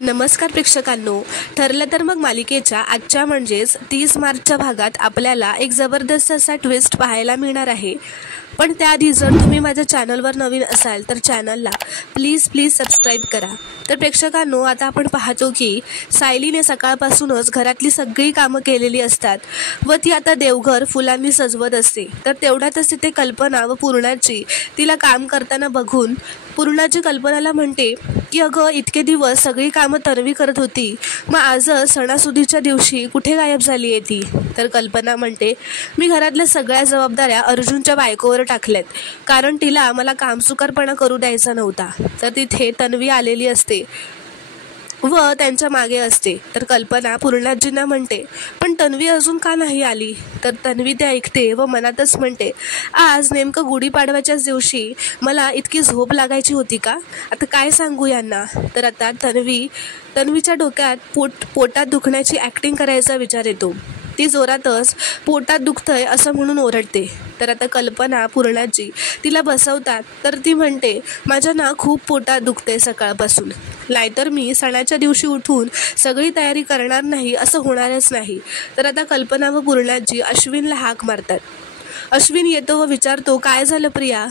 नमस्कार प्रेक्षकांनो, ठरलं तर मग मालिकेच्या आजच्या म्हणजेच 30 मार्चच्या भागात आपल्याला एक जबरदस्त असा ट्विस्ट पाहायला मिळणार आहे। पण त्याआधी जर तुम्ही माझ्या चॅनलवर नवीन असाल तर चॅनलला प्लीज सबस्क्राईब करा। तर प्रेक्षकांनो, आता आपण पाहतो की सायलीने सकाळपासूनच घरातली सगळी कामं केलेली असतात व ती आता देवघर फुलांनी सजवत असते। तर तेवढ्यातच तिथे कल्पना व पूर्णाची तिला काम करताना बघून पूर्णाची कल्पनाला म्हणते की अगं, इतके दिवस सगळी कामं तन्वी करत होती, मग आज सणासुदीच्या दिवशी कुठे गायब झाली आहे ती? तर कल्पना म्हणते, मी घरातल्या सगळ्या जबाबदाऱ्या अर्जुनच्या बायकोवर टाकल्यात, कारण तिला मला कामचुकारपणा करू द्यायचा नव्हता। तर तिथे तन्वी आलेली असते व त्यांच्या मागे असते। तर कल्पना पूर्णाजींना म्हणते, पण तन्वी अजून का नाही आली? तर तन्वी ते ऐकते व मनातच म्हणते, आज नेमकं गुढीपाडव्याच्याच दिवशी मला इतकी झोप लागायची होती का? आता काय सांगू यांना? तर आता तन्वीच्या डोक्यात पोटात दुखण्याची ॲक्टिंग करायचा विचार येतो। ती जोरातच पोटात दुखतंय असं म्हणून ओरडते। तर आता कल्पना पूर्णाजी तिला बसवतात, तर ती म्हणते, माझ्या ना खूप पोटात दुखतंय सकाळपासून, नाहीतर मी सणाच्या दिवशी उठून सगळी तयारी करणार नाही असं होणारच नाही। तर आता कल्पना व पूर्णाजी अश्विनला हाक मारतात। अश्विन येतो व विचारतो, काय झालं प्रिया?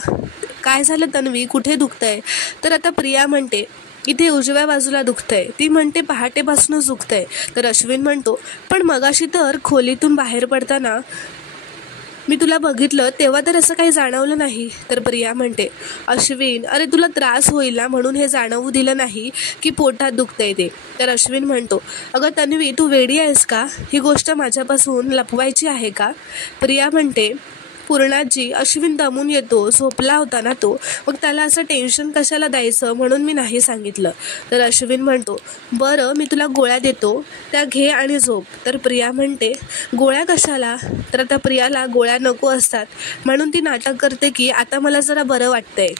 काय झालं तन्वी? कुठे दुखतंय? तर आता प्रिया म्हणते, इथे उजव्या बाजूला दुखतंय। ती म्हणते, पहाटेपासूनच दुखतंय। तर अश्विन म्हणतो, पण मगाशी तर खोलीतून बाहेर पडताना मी तुला बघितलं तेव्हा तर असं काही जाणवलं नाही। तर प्रिया म्हणते, अश्विन, अरे तुला त्रास होईल ना म्हणून हे जाणवू दिलं नाही की पोटात दुखतंय ते। तर अश्विन म्हणतो, अगं तन्वी, तू वेडी आहेस का? ही गोष्ट माझ्यापासून लपवायची आहे का? प्रिया म्हणते, पूर्णाजी, अश्विन दमून येतो, झोपला होता ना तो, मग त्याला असं टेन्शन कशाला द्यायचं म्हणून मी नाही सांगितलं। तर अश्विन म्हणतो, बरं मी तुला गोळ्या देतो, त्या घे आणि झोप। तर प्रिया म्हणते, गोळ्या कशाला? तर आता प्रियाला गोळ्या नको असतात म्हणून ती नाटक करते की आता मला जरा बरं वाटतंय।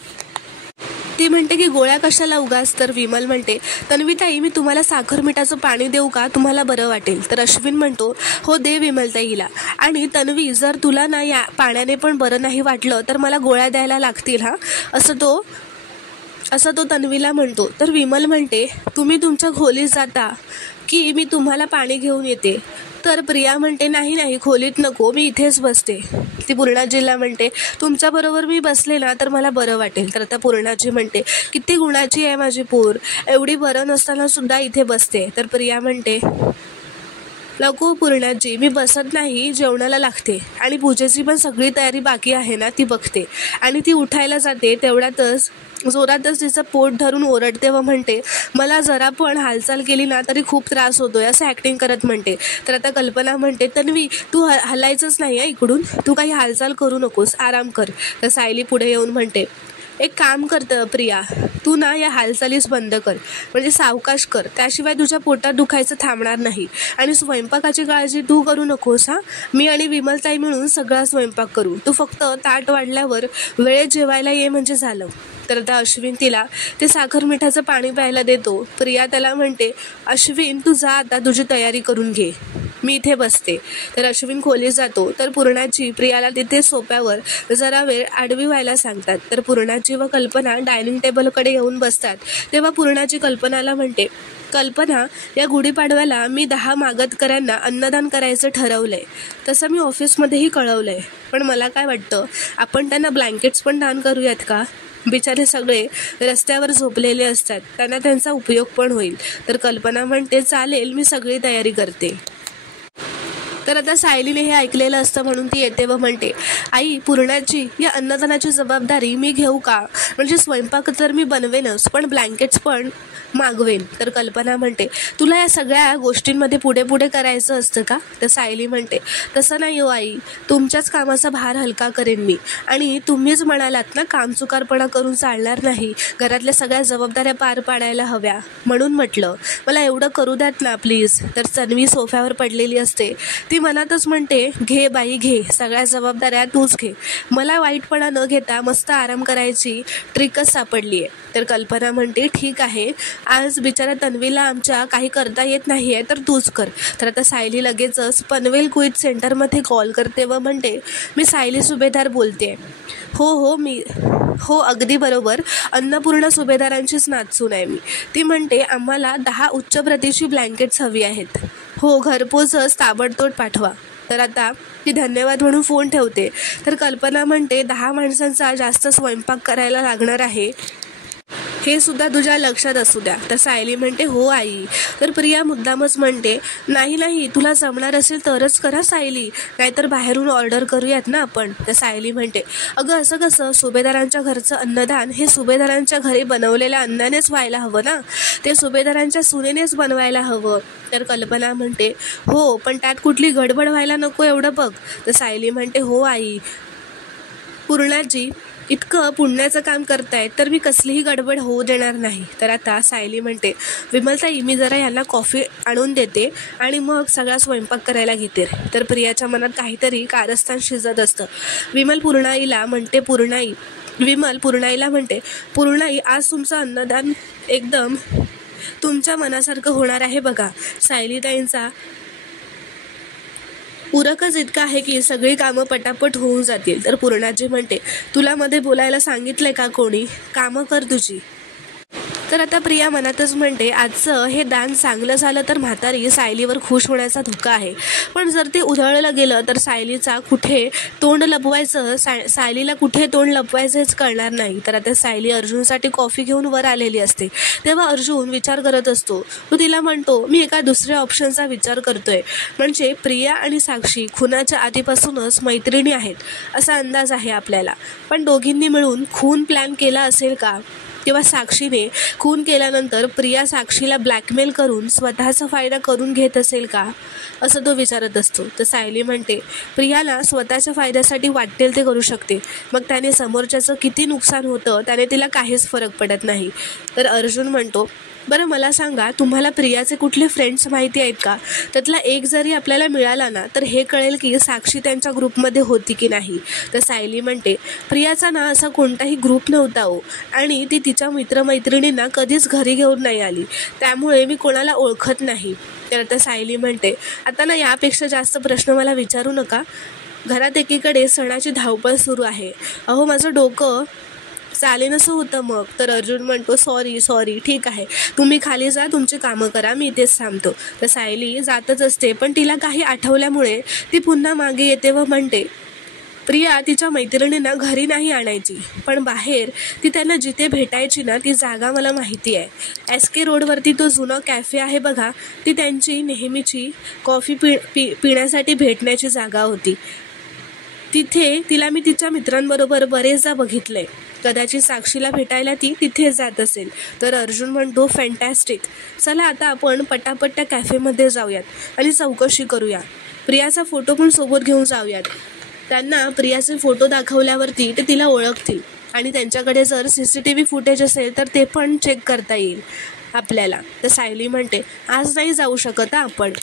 ती म्हणते की गोळ्या कशाला उगाच? तर विमल म्हणते, तन्वीताई, मी तुम्हाला साखर मिठाचं पाणी देऊ का? तुम्हाला बरं वाटेल। तर अश्विन म्हणतो, हो दे विमलताईला, आणि तन्वी, जर तुला ना या पाण्याने पण बरं नाही वाटलं तर मला गोळ्या द्यायला लागतील हा, असं तो तन्वीला म्हणतो। तर विमल म्हणते, तुम्ही तुमच्या खोलीत जाता की मी तुम्हाला पाणी घेऊन येते? तर प्रिया म्हणते, नाही खोलीत नको, मी इथेच बसते। ती पूर्णाजीला म्हणते, तुमच्याबरोबर मी बसले ना तर मला बरं वाटेल। तर आता पूर्णाजी म्हणते, किती गुणाची आहे माझी पोर, एवढी बरं नसताना सुद्धा इथे बसते। तर प्रिया म्हणते, नको पूर्णाजी, मी बसत नाही, जेवणाला लागते आणि पूजेची पण सगळी तयारी बाकी आहे ना ती बघते। आणि ती उठायला जाते, तेवढ्यातच जोरातच तिचं पोट धरून ओरडते व म्हणते, मला जरा पण हालचाल केली ना तरी खूप त्रास होतोय, असं ॲक्टिंग करत म्हणते। तर आता कल्पना म्हणते, तन्वी, तू हलायचंच नाही आहे इकडून, तू काही हालचाल करू नकोस, आराम कर। तर सायली पुढे येऊन म्हणते, एक काम करतं प्रिया, तू ना या हालचालीच बंद कर, म्हणजे सावकाश कर, त्याशिवाय तुझ्या पोटात दुखायचं थांबणार नाही। आणि स्वयंपाकाची काळजी तू करू नकोस हा, मी आणि विमलताई मिळून सगळा स्वयंपाक करू, तू फक्त ताट वाढल्यावर वेळेत जेवायला ये म्हणजे झालं। तर आता अश्विन तिला ते साखर मिठाचं पाणी प्यायला देतो। प्रिया त्याला म्हणते, अश्विन, तू जा आता, तुझी तयारी करून घे, मी इथे बसते। तर अश्विन खोलीत जातो। तर पूर्णाजी प्रियाला तिथे सोप्यावर जरा वेळ आडवी व्हायला सांगतात। तर पूर्णाजी व कल्पना डायनिंग टेबलकडे येऊन बसतात। तेव्हा पूर्णाजी कल्पनाला म्हणते, कल्पना, या गुढीपाडव्याला मी 10 मागतकऱ्यांना अन्नदान करायचं ठरवलंय, तसं मी ऑफिसमध्येही कळवलंय, पण मला काय वाटतं, आपण त्यांना ब्लँकेट्स पण दान करूयात का? बिचारे सगळे रस्त्यावर झोपलेले असतात, त्यांना त्यांचा उपयोग पण होईल। तर कल्पना म्हणते, चालेल, मी सगळी तयारी करते। तर आता सायलीने हे ऐकलेलं असतं म्हणून ती येते व म्हणते, आई, पूर्णाजी, या अन्नदानाची जबाबदारी मी घेऊ का? म्हणजे स्वयंपाक तर मी बनवेनच, पण ब्लँकेट्स पण मागवेन। तर कल्पना म्हणते, तुला या सगळ्या गोष्टींमध्ये पुढे करायचं असतं का? तर सायली म्हणते, तसं नाही हो आई, तुमच्याच कामाचा भार हलका करेन मी, आणि तुम्हीच म्हणालात ना कामचुकारपणा करून चालणार नाही, घरातल्या सगळ्या जबाबदाऱ्या पार पाडायला हव्या, म्हणून म्हटलं मला एवढं करू द्यात ना प्लीज। तर तन्वी सोफ्यावर पडलेली असते, ती मनातच म्हणते, घे बाई घे, सगळ्या जबाबदाऱ्या तूच घे. मला वाईटपणा न घेता मस्त आराम करायची ट्रिकच सापडली आहे. तर कल्पना म्हणते, ठीक आहे, आज बिचारा तन्वीला आमच्या काही करता येत नाही आहे तर तूच कर. तर आता सायली लगेचच पनवेल क्विट सेंटरमध्ये कॉल करते व म्हणते, मी सायली सुभेदार बोलते. हो अगदी बरोबर, अन्नपूर्णा सुभेदारांचीच नातसून आहे मी. ती म्हणते, आम्हाला 10 उच्च प्रतीची ब्लँकेट्स हवी आहेत. हो, घरपोचच ताबडतोब पाठवा. तर आता ती धन्यवाद म्हणून फोन ठेवते. तर कल्पना म्हणते, 10 माणसांचा जास्त स्वयंपाक करायला लागणार आहे, हे सुद्धा तुझ्या लक्षात असू द्या. तर सायली म्हणते, हो आई. तर प्रिया मुद्दामच म्हणते, नाही तुला जमणार असेल तरच करा सायली, नाहीतर बाहेरून ऑर्डर करूयात ना आपण. तर सायली म्हणते, अगं असं कसं, सुभेदारांच्या घरचं अन्नदान हे सुभेदारांच्या घरी बनवलेल्या अन्नानेच व्हायला हवं ना, ते सुभेदारांच्या सुनेनेच बनवायला हवं. तर कल्पना म्हणते, हो पण त्यात कुठली गडबड व्हायला नको एवढं बघ. तर सायली म्हणते, हो आई, पूर्णाजी इतकं पुण्याचं काम करतायत तर मी कसलीही गडबड होऊ देणार नाही. तर आता सायली म्हणते, विमलताई मी जरा यांना कॉफी आणून देते आणि मग सगळा स्वयंपाक करायला घेते. तर प्रियाच्या मनात काहीतरी कारस्थान शिजत असतं. विमल पूर्णाईला म्हणते, पूर्णाई आज तुमचं अन्नदान एकदम तुमच्या मनासारखं होणार आहे बघा. सायलीताईंचा उरकच इतका आहे की सगळी कामं पटापट होऊन जातील. तर पूर्णाजी म्हणते, तुला मध्ये बोलायला सांगितलंय का कोणी, कामं कर तुझी. तर आता प्रिया मनातच म्हणते, आजचं हे दान चांगलं झालं तर म्हातारी सायलीवर खुश होण्याचा धोका आहे, पण जर ते उधळलं गेलं तर सायलीला कुठे तोंड लपवायचं हेच कळणार नाही. तर आता सायली अर्जुनसाठी कॉफी घेऊन वर आलेली असते. तेव्हा अर्जुन विचार करत असतो. तो तिला म्हणतो, मी एका दुसऱ्या ऑप्शनचा विचार करतोय, म्हणजे प्रिया आणि साक्षी खुनाच्या आधीपासूनच मैत्रिणी आहेत असा अंदाज आहे आपल्याला, पण दोघींनी मिळून खून प्लॅन केला असेल का, किंवा साक्षीने खून केल्यानंतर प्रिया साक्षीला ब्लॅकमेल करून स्वतःचा फायदा करून घेत असेल का, असं तो विचारत असतो. तर सायली म्हणते, प्रियाला स्वतःच्या फायद्यासाठी वाटेल ते करू शकते, मग त्याने समोरच्याचं किती नुकसान होतं त्याने तिला काहीच फरक पडत नाही. तर अर्जुन म्हणतो, बरं मला सांगा, तुम्हाला प्रियाचे कुठले फ्रेंड्स माहिती आहेत का, त्यातला एक जरी आपल्याला मिळाला ना तर हे कळेल की साक्षी त्यांच्या ग्रुपमध्ये होती की नाही. तर सायली म्हणते, प्रियाचा ना असा कोणताही ग्रुप नव्हता हो, आणि ती तिच्या मित्रमैत्रिणींना कधीच घरी घेऊन नाही आली, त्यामुळे मी कोणाला ओळखत नाही. तर आता सायली म्हणते, आता ना यापेक्षा जास्त प्रश्न मला विचारू नका, घरात एकीकडे सणाची धावपळ सुरू आहे, अहो माझं डोकं चालेनसं होतं मग. तर अर्जुन म्हणतो, सॉरी ठीक आहे, तुम्ही खाली जा, तुमची कामं करा, मी इथेच थांबतो. तर सायली जातच असते, पण तिला काही आठवल्यामुळे ती पुन्हा मागे येते व म्हणते, प्रिया तिच्या मैत्रिणींना घरी नाही आणायची, पण बाहेर ती त्यांना जिथे भेटायची ना ती जागा मला माहिती आहे. SK रोडवरती तो जुना कॅफे आहे बघा, ती त्यांची नेहमीची कॉफी पिण्यासाठी भेटण्याची जागा होती. तिथे तिला मी तिच्या मित्रांबरोबर बरेचदा बघितलंय, कदाचित साक्षीला भेटायला ती तिथेच जात असेल. तर अर्जुन म्हणतो, फॅन्टॅस्टिक, चला आता आपण पटापट त्या कॅफेमध्ये जाऊयात आणि चौकशी करूया, प्रियाचा फोटो पण सोबत घेऊन जाऊयात. त्यांना प्रियाचे फोटो दाखवल्यावरती ते तिला ओळखतील आणि त्यांच्याकडे जर CCTV फुटेज असेल तर ते पण चेक करता येईल आपल्याला. तर सायली म्हणते, आज नाही जाऊ शकत आपण.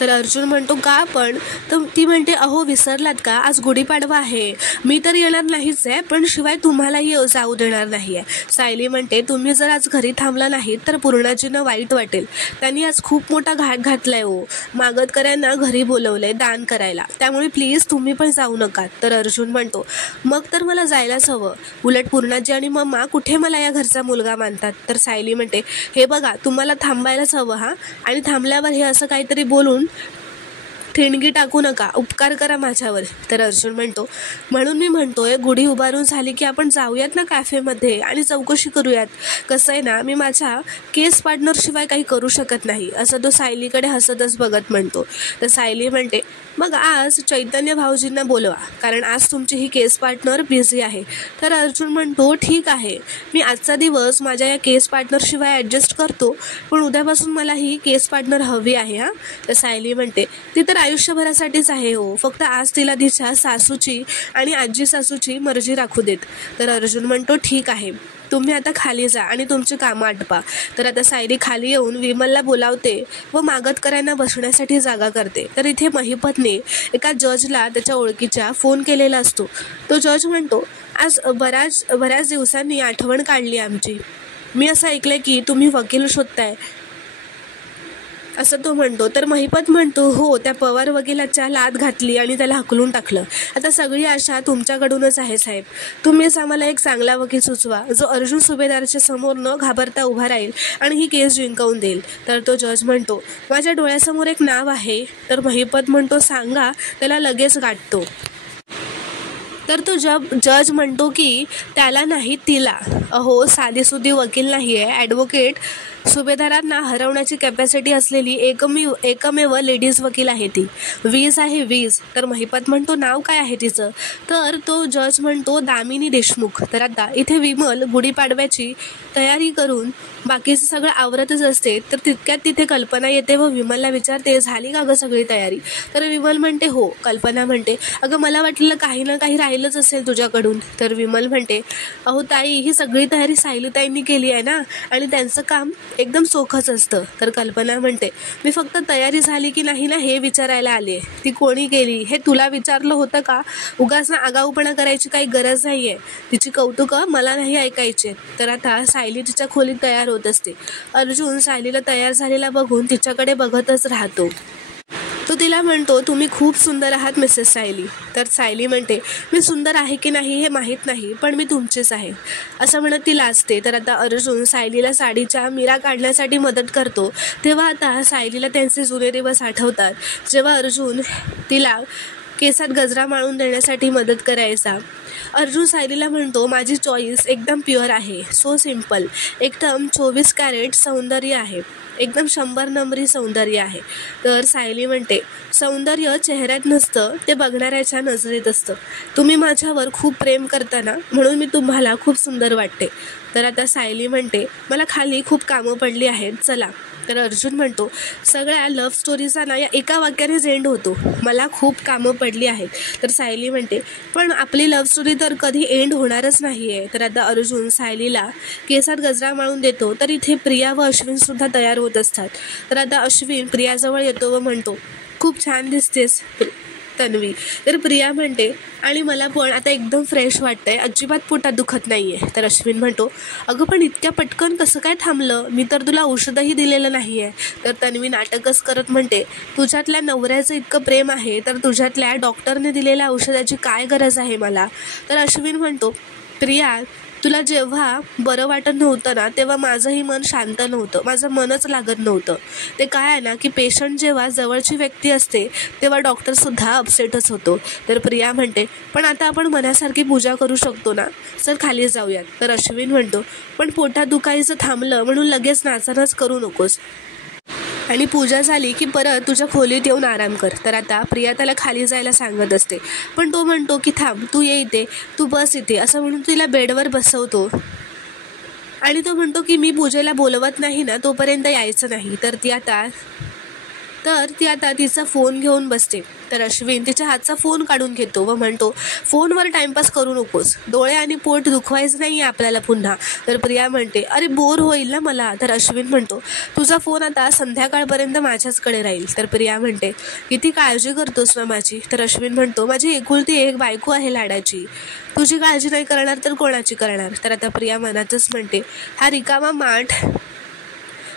तर अर्जुन म्हणतो, का पण. तर ती म्हणते, अहो विसरलात का, आज गुढीपाडवा आहे, मी तर येणार नाहीच आहे, पण शिवाय तुम्हालाही जाऊ देणार नाही आहे. सायली म्हणते, तुम्ही जर आज घरी थांबला नाहीत तर पूर्णाजीनं वाईट वाटेल, त्यांनी आज खूप मोठा घाट घातलाय हो, मागतकऱ्यांना घरी बोलवलंय दान करायला, त्यामुळे प्लीज तुम्ही पण जाऊ नका. तर अर्जुन म्हणतो, मग तर मला जायलाच हवं, उलट पूर्णाजी आणि मम्मा कुठे मला या घरचा मुलगा मानतात. तर सायली म्हणते, हे बघा तुम्हाला थांबायलाच हवं हा, आणि थांबल्यावर हे असं काहीतरी बोलून ठिणगी टाकू नका, उपकार करा माझ्यावर. तर अर्जुन म्हणतो, म्हणून मी म्हणतोय गुढी उभारून झाली की आपण जाऊयात ना कॅफेमध्ये आणि चौकशी करूयात. कसं आहे ना, मी माझ्या केस पार्टनरशिवाय काही करू शकत नाही, असं तो सायलीकडे हसतच बघत म्हणतो. तर सायली म्हणते, मग आज चैतन्य भाऊजींना बोलवा, कारण आज तुमची ही केस पार्टनर बिझी आहे. तर अर्जुन म्हणतो, ठीक आहे, मी आजचा दिवस माझ्या या केस पार्टनरशिवाय ॲडजस्ट करतो, पण उद्यापासून मला ही केस पार्टनर हवी आहे हां. तर सायली म्हणते, ती तर आयुष्यभरासाठीच आहे हो, फक्त आज तिला तिच्या सासूची आणि आजी सासूची मर्जी राखू देत. तर अर्जुन म्हणतो, ठीक आहे, तुम्ही आता खाली जा आणि तुमची कामं आटपा. तर आता सायली खाली येऊन विमलला बोलावते व मागतकऱ्यांना बसण्यासाठी जागा करते. तर इथे महिपतने एका जजला त्याच्या ओळखीच्या फोन केलेला असतो. तो जज म्हणतो, आज बऱ्याच दिवसांनी आठवण काढली आमची. मी असं ऐकलंय की तुम्ही वकील शोधताय, असं तो म्हणतो. तर महिपत म्हणतो, हो, त्या पवार वकिलाच्या लाद घातली आणि त्याला हकलून टाकलं. आता सगळी आशा तुमच्याकडूनच आहे साहेब. तुम्हीच आम्हाला एक चांगला वकील सुचवा जो अर्जुन सुभेदारच्या समोर न घाबरता उभा राहील आणि ही केस जिंकवून देईल. तर तो जज म्हणतो, माझ्या डोळ्यासमोर एक नाव आहे. तर महिपत म्हणतो, सांगा, त्याला लगेच गाठतो. तर तो जज म्हणतो की त्याला नाही, तिला. अहो, साधीसुधी वकील नाही आहे, ॲडव्होकेट सुभेदारांना हरवण्याची कॅपॅसिटी असलेली एकमेव लेडीज वकील आहे ती. वीज आहे, वीज. तर महिपत म्हणतो, नाव काय आहे तिचं? तर तो जज म्हणतो, दामिनी देशमुख. तर आता इथे विमल गुढीपाडव्याची तयारी करून बाकीचं सगळं आवरतच असते. तर तितक्यात तिथे कल्पना येते व विमलला विचारते, झाली का गं सगळी तयारी? तर विमल म्हणते, हो. कल्पना म्हणते, अगं मला वाटलेलं काही ना काही राहिलंच असेल तुझ्याकडून. तर विमल म्हणते, अहो ताई, ही सगळी तयारी सायलीताईंनी केली आहे ना, आणि त्यांचं काम एकदम सोखच असतं. तर कल्पना म्हणते, मी फक्त तयारी झाली की नाही ना हे विचारायला आले. ती कोणी केली हे तुला विचारलं होतं का? उगाच ना आगाऊपणा करायची काही गरज नाही आहे. तिची कौतुकं मला नाही ऐकायचे. तर आता सायली तिच्या खोलीत तयार होत असते. अर्जुन सायलीला तयार झालेला बघून तिच्याकडे बघतच राहतो. तो तिला म्हणतो, तुम्ही खूप सुंदर आहात मिसेस सायली. तर सायली म्हणते, मी सुंदर आहे की नाही हे माहीत नाही, पण मी तुमचीच आहे, असं म्हणत ती लाजते. तर आता अर्जुन सायलीला साडीच्या मिरा काढण्यासाठी मदत करतो. तेव्हा आता सायलीला त्यांचे जुने दिवस आठवतात, जेव्हा अर्जुन तिला केसात गजरा माळून देण्यासाठी मदत करायचा. अर्जुन सायलीला म्हणतो, माझी चॉईस एकदम प्युअर आहे, सो सिम्पल. एकदम 24 कॅरेट सौंदर्य आहे, एकदम 100 नंबरी सौंदर्य आहे. तर सायली म्हणते, सौंदर्य चेहऱ्यात नसतं, ते बघणाऱ्याच्या नजरेत असतं. तुम्ही माझ्यावर खूप प्रेम करता ना, म्हणून मी तुम्हाला खूप सुंदर वाटते. तर आता सायली म्हणते, मला खाली खूप कामं पडली आहेत, चला. तर अर्जुन म्हणतो, सगळ्या लव्ह स्टोरीचा ना या एका वाक्यानेच एंड होतो, मला खूप कामं पडली आहेत. तर सायली म्हणते, पण आपली लव्ह स्टोरी तर कधी एंड होणारच नाही आहे. तर आता अर्जुन सायलीला केसात गजरा माळून देतो. तर इथे प्रिया व अश्विनसुद्धा तयार होत असतात. तर आता अश्विन प्रियाजवळ येतो व म्हणतो, खूप छान दिसतेस तन्वी. तर प्रिया म्हणते, आणि मला पण आता एकदम फ्रेश वाटतंय, अजिबात पोटात दुखत नाही आहे. तर अश्विन म्हणतो, अगं पण इतक्या पटकन कसं काय थांबलं? मी तर तुला औषधही दिलेलं नाही आहे. तर तन्वी नाटकच करत म्हणते, तुझ्यातल्या नवऱ्याचं इतकं प्रेम आहे तर तुझ्यातल्या डॉक्टरने दिलेल्या औषधाची काय गरज आहे मला? तर अश्विन म्हणतो, प्रिया, तुला जेव्हा बरं वाटत नव्हतं ना, तेव्हा माझंही मन शांत नव्हतं, माझं मनच लागत नव्हतं. ते काय आहे ना की पेशंट जेव्हा जवळची व्यक्ती असते तेव्हा डॉक्टरसुद्धा अपसेटच होतो. तर प्रिया म्हणते, पण आता आपण मनासारखी पूजा करू शकतो ना, चल खाली जाऊयात. तर अश्विन म्हणतो, पण पोटात दुखायचं थांबलं म्हणून लगेच नाचानाच करू नकोस, आणि पूजा झाली की परत तुझ्या खोलीत येऊन आराम कर. तर आता प्रिया त्याला खाली जायला सांगत असते, पण तो म्हणतो की थांब, तू ये इथे, तू बस इथे, असं म्हणून तिला बेडवर बसवतो. आणि तो म्हणतो की मी पूजेला बोलवत नाही ना तोपर्यंत यायचं नाही. तर ती आता तिचा फोन घेऊन बसते. तर अश्विन तिच्या हातचा फोन काढून घेतो व म्हणतो, फोनवर टाइमपास करू नकोस, डोळे आणि पोट दुखवायचं नाही आपल्याला पुन्हा. तर प्रिया म्हणते, अरे बोर होईल ना मला. तर अश्विन म्हणतो, तुझा फोन आता संध्याकाळपर्यंत माझ्याचकडे राहील. तर प्रिया म्हणते, किती काळजी करतोस ना माझी. तर अश्विन म्हणतो, माझी एकुलती एक बायको आहे लाडाची, तुझी काळजी नाही करणार तर कोणाची करणार. तर आता प्रिया मनातच म्हणते, हा रिकामा माठ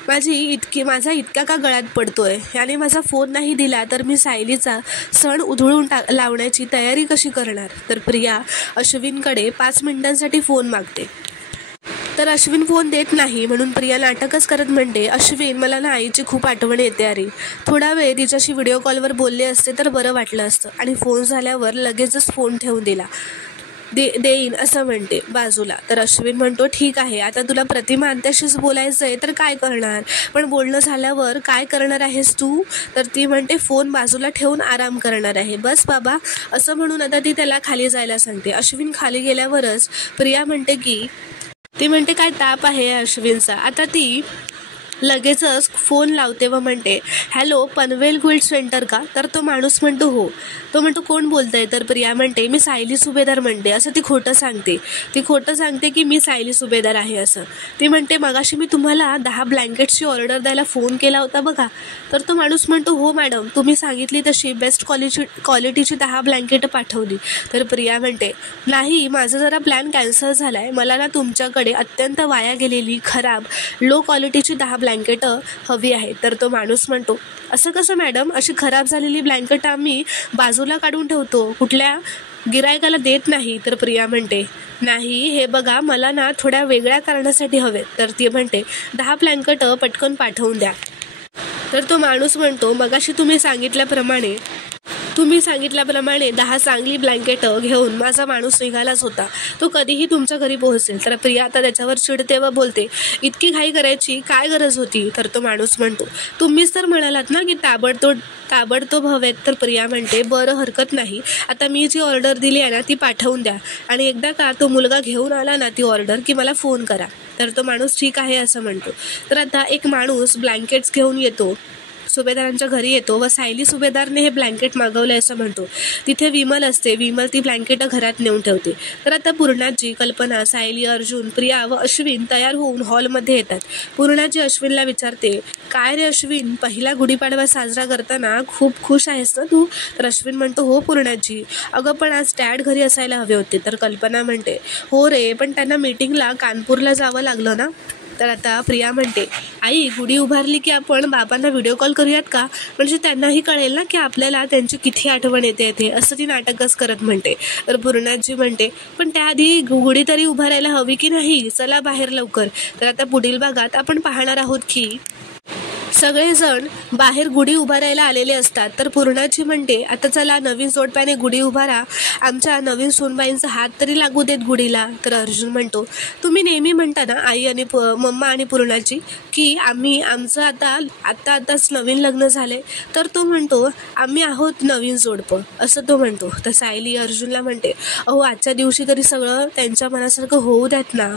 माझा इतका का गळ्यात पडतोय, याने माझा फोन नाही दिला तर मी सायलीचा सण उधळून लावण्याची तयारी कशी करणार. तर प्रिया अश्विनकडे 5 मिनिटांसाठी फोन मागते. तर अश्विन फोन देत नाही म्हणून प्रिया नाटकच करत म्हणते, अश्विन, मला ना आईची खूप आठवण येते अरे, थोडा वेळ तिच्याशी व्हिडिओ कॉलवर बोलले असते तर बरं वाटलं असतं. आणि फोन झाल्यावर लगेचच फोन ठेवून दिला. देईन असं म्हणते बाजूला. तर अश्विन म्हणतो, ठीक आहे, आता तुला प्रतिमा आत्याशीच बोलायचं आहे तर काय करणार, पण बोलणं झाल्यावर काय करणार आहेस तू. तर ती म्हणते, फोन बाजूला ठेवून आराम करणार आहे, बस बाबा, असं म्हणून आता ती त्याला खाली जायला सांगते. अश्विन खाली गेल्यावरच प्रिया म्हणते, काय ताप आहे अश्विनचा. आता ती लगेचच फोन लावते व म्हणते, हॅलो पनवेल क्विल्ट सेंटर का? तर तो माणूस म्हणतो हो. तो म्हणतो कोण बोलतंय? तर प्रिया म्हणते मी सायली सुभेदार म्हणते. असं ती खोटं सांगते की मी सायली सुभेदार आहे असं. ती म्हणते मगाशी मी तुम्हाला 10 ब्लँकेट्सची ऑर्डर द्यायला फोन केला होता बघा. तर तो माणूस म्हणतो हो मॅडम, तुम्ही सांगितली तशी बेस्ट क्वालिटीची 10 ब्लँकेट पाठवली. तर प्रिया म्हणते नाही, माझा जरा प्लॅन कॅन्सल झालाय. मला ना तुमच्याकडे अत्यंत वाया गेलेली खराब लो क्वालिटीची 10 ब्लँकेट हवी आहे. तर तो माणूस म्हणतो असं कसं मॅडम, अशी खराब झालेली ब्लँकेट आम्ही बाजूला काढून ठेवतो, कुठल्या गिरायकाला देत नाही. तर प्रिया म्हणते नाही, हे बघा मला ना थोड्या वेगळ्या कारणासाठी हवे. तर ती म्हणते 10 ब्लँकेट पटकन पाठवून द्या. तर तो माणूस म्हणतो मगाशी तुम्ही सांगितल्याप्रमाणे 10 चांगली ब्लँकेट घेऊन माझा माणूस निघालाच होता. तो कधीही तुमच्या घरी पोहोचेल. तर प्रिया आता त्याच्यावर चिडते व बोलते इतकी घाई करायची काय गरज होती? तर तो माणूस म्हणतो तुम्हीच तर म्हणालात ना की ताबडतोब हवेत. तर प्रिया म्हणते बरं हरकत नाही, आता मी जी ऑर्डर दिली आहे ना ती पाठवून द्या आणि एकदा का तो मुलगा घेऊन आला ना ती ऑर्डर की मला फोन करा. तर तो माणूस ठीक आहे असं म्हणतो. तर आता एक माणूस ब्लँकेट्स घेऊन येतो, सुभेदारांच्या घरी येतो व सायली सुभेदारने हे ब्लँकेट मागवले असं म्हणतो. तिथे विमल असते. विमल ती ब्लँकेट घरात नेऊन ठेवते. तर आता पूर्णाजी, कल्पना, सायली, अर्जुन, प्रिया व अश्विन तयार होऊन हॉलमध्ये येतात. पूर्णाजी अश्विनला विचारते काय रे अश्विन, पहिला गुढीपाडवा साजरा करताना खूप खुश आहेस ना तू? तर अश्विन म्हणतो हो पूर्णाजी, अगं पण आज डॅड घरी असायला हवे होते. तर कल्पना म्हणते हो रे, पण त्यांना मीटिंगला कानपूरला जावं लागलं ना. तर आता प्रिया म्हणते आई, गुढी उभारली की आपण बाबांना व्हिडिओ कॉल करूयात का? म्हणजे त्यांनाही कळेल ना की आपल्याला त्यांची किती आठवण येते असं ती नाटकच करत म्हणते. तर पूर्णाजी म्हणते पण त्याआधी गुढी तरी उभारायला हवी की नाही, चला बाहेर लवकर. तर आता पुढील भागात आपण पाहणार आहोत की सगळेजण बाहेर गुढी उभारायला आलेले असतात. तर पूर्णाजी म्हणते आता चला नवीन जोडप्याने गुढी उभारा, आमच्या नवीन सूनबाईंचा हात तरी लागू देत गुढीला. तर अर्जुन म्हणतो तुम्ही नेहमी म्हणता ना आई आणि मम्मा आणि पूर्णाजी की आमचं आताच नवीन लग्न झाले. तर तो म्हणतो आम्ही आहोत नवीन जोडपं असं तो म्हणतो. तर सायली अर्जुनला म्हणते अहो आजच्या दिवशी तरी सगळं त्यांच्या मनासारखं होऊ द्यात ना,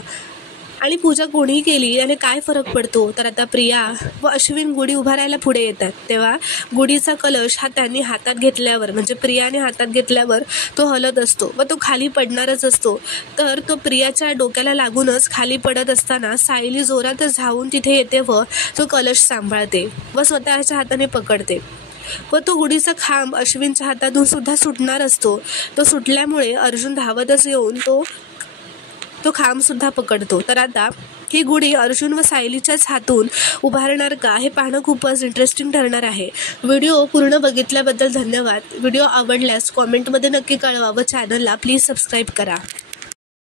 आणि पूजा कोणी केली आणि काय फरक पडतो. तर आता प्रिया व अश्विन गुढी उभारायला पुढे येतात. तेव्हा गुढीचा कलश हा त्यांनी हातात घेतल्यावर, म्हणजे प्रियाने हातात घेतल्यावर तो हलत असतो व तो खाली पडणारच असतो. तर तो प्रियाच्या डोक्याला लागूनच खाली पडत असताना सायली जोरातच धावून तिथे येते व तो कलश सांभाळते व स्वतःच्या हाताने पकडते व तो गुढीचा खांब अश्विनच्या हातातून सुद्धा सुटणार असतो. तो सुटल्यामुळे अर्जुन धावतच येऊन तो खांब सुद्धा पकडतो. तर आता ही गुढी अर्जुन व सायलीच्याच हातून उभारणार का हे पाहणं खूपच इंटरेस्टिंग ठरणार आहे. व्हिडिओ पूर्ण बघितल्याबद्दल धन्यवाद. व्हिडिओ आवडल्यास कॉमेंटमध्ये नक्की कळवा व चॅनलला प्लीज सबस्क्राईब करा.